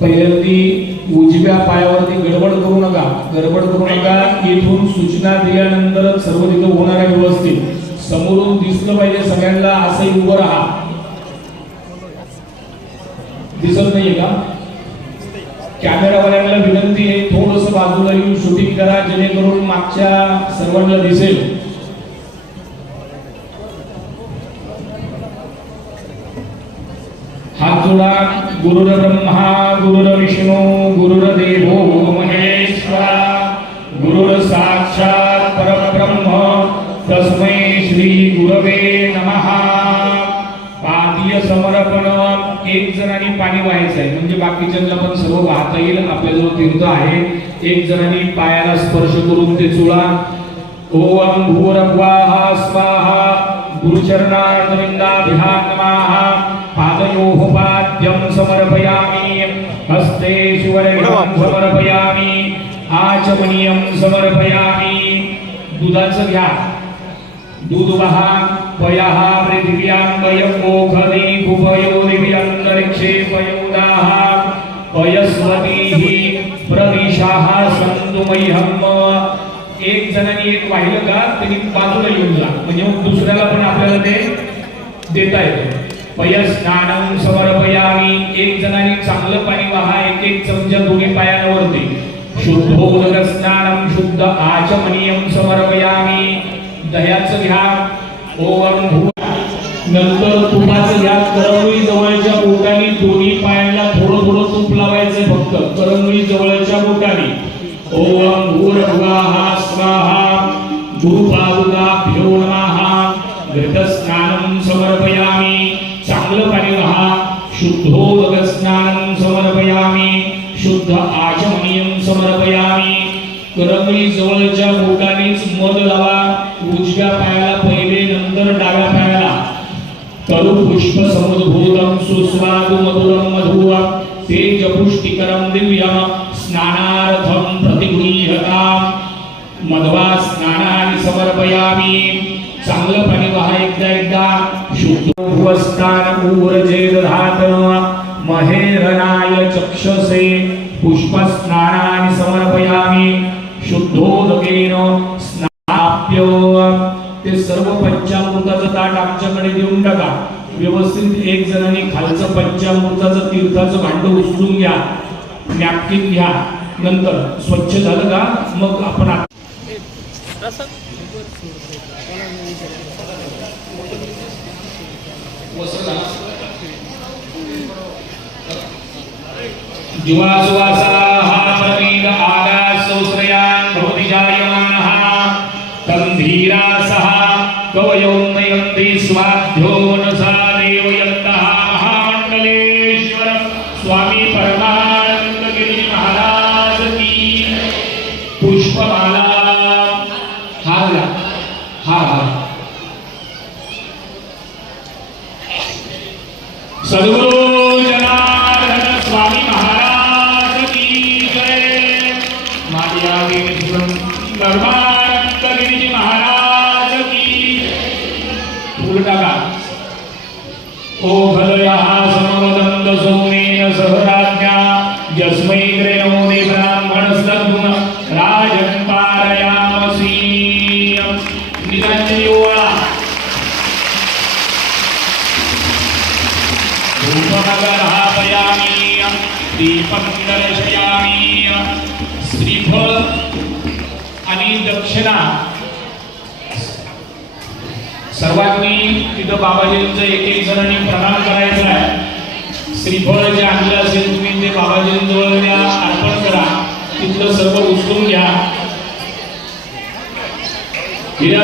पहिल्यांदी उजव्या पायावरती गडबड करू नका. गडबड करू नका. इथून सूचना दिल्यानंतरच सर्व तिथं होणार आहे व्यवस्थित. समोरून दिसलं पाहिजे सगळ्यांना. असंही उभं राहा. दिसत नाहीये का? कॅमेरावाल्यांना विनंती आहे थोडस बाजूला येऊन शूटिंग करा जेणेकरून मागच्या सर्वांना दिसेल. हात जोडा गुरुर ब्रह्मा गुरुर विष्णू गुरुर देवो महेश्वरा। गुरुर साक्षात परब्रह्म तस्मै श्री गुरवे नमः। पादीय समर्पण एक जणांनी पाणी वाहायचं आहे म्हणजे बाकीच्यांना पण सर्व वाहता येईल. आपल्याजवळ तीर्थ आहे. एक जणांनी पायाला स्पर्श करून ते चुळा. ओम भूरभ्वाहा स्वाहा. गुरुचरणारविंदाभ्यां नमः समर्पयामि. समर्पयामि. दुधाचं घ्या. दूध वहा पयः पृथिव्यां वयं मोखने कुपयो दिव्यन्तरिक्षे पयोदाः पयस्वतीः सन्तु मह्यम् एक जणांनी एक वाहिलं का? त्यांनी बाजूला येऊन जा. म्हणजे मग दुसऱ्याला पण आपल्याला ते देता येतं. पयस्नानं समर्पयामी. एक जणांनी चांगलं पाणी वाहा एक एक चमचा दोन्ही पायांवरती शुद्धोदक स्नानं शुद्ध आचमनीयं समर्पयामी. दह्याचं घ्या ओवन भू नंतर तुपाचं घ्या करंगळी जवळच्या बोटाने दोन्ही पायांना थोडं थोडं तूप लावायचं फक्त करंगळी जवळच्या बोटाने. ओम भूर्भुवः स्वाहा. गुरुपादुकाभ्यो नमः. घटस्नानं समर्पयामि. चांगलं शुद्धोदक स्नानं समर्पयामि शुद्ध आचमनीयं समर्पयामि। करंगळी जवळच्या बोटानेच मध लावा उजव्या पायाला पहिले नंतर डाव्या पायाला. करू पुष्प समुद्भूतं सुस्वादु मधुरं मधुवा तेज पुष्टिकरं दिव्यं स्नानार्थं प्रतिगृह्यताम् मधवा स्नानानि समर्पयामि। चांगलं पाणी वहा उपस्थान ऊर्जे दधातन महेरणाय चक्षसे पुष्पस्नानानि समर्पयामि शुद्धोदकेन स्नाप्य ते सर्व पंचामृताचं ताट आमच्याकडे देऊन टाका. व्यवस्थित एक जणांनी खालचं पंचामृताचं तीर्थाचं भांड उचलून घ्या नॅपकिन घ्या नंतर स्वच्छ झालं का? मग आपण युवा सुवासाः प्रवीण आगासौश्रयान् भवति जायमानः तं धीरासः कवयो नयन्ति स्वाध्यो न सा देवयन्तः महामण्डलेश्वर स्वामी परमानन्दगिरि महाराज की पुष्पमाला हार हार सद्गुरु जनार्दन स्वामी महाराज की जय। मायावी परमानंद महाराज की फूल टाका। ओ भलया समदंत सोमेन सह धूपमगर्हापयामि दर्शयामि श्रीफळ आणि दक्षिणा। सर्वांनी तिथं बाबाजींचं एक एक जणांनी प्रणाम करायचा आहे. श्रीफळ जे आणलं असेल तुम्ही ते बाबाजींजवळ द्या अर्पण करा. तिथलं सर्व उचलून घ्या. हिरा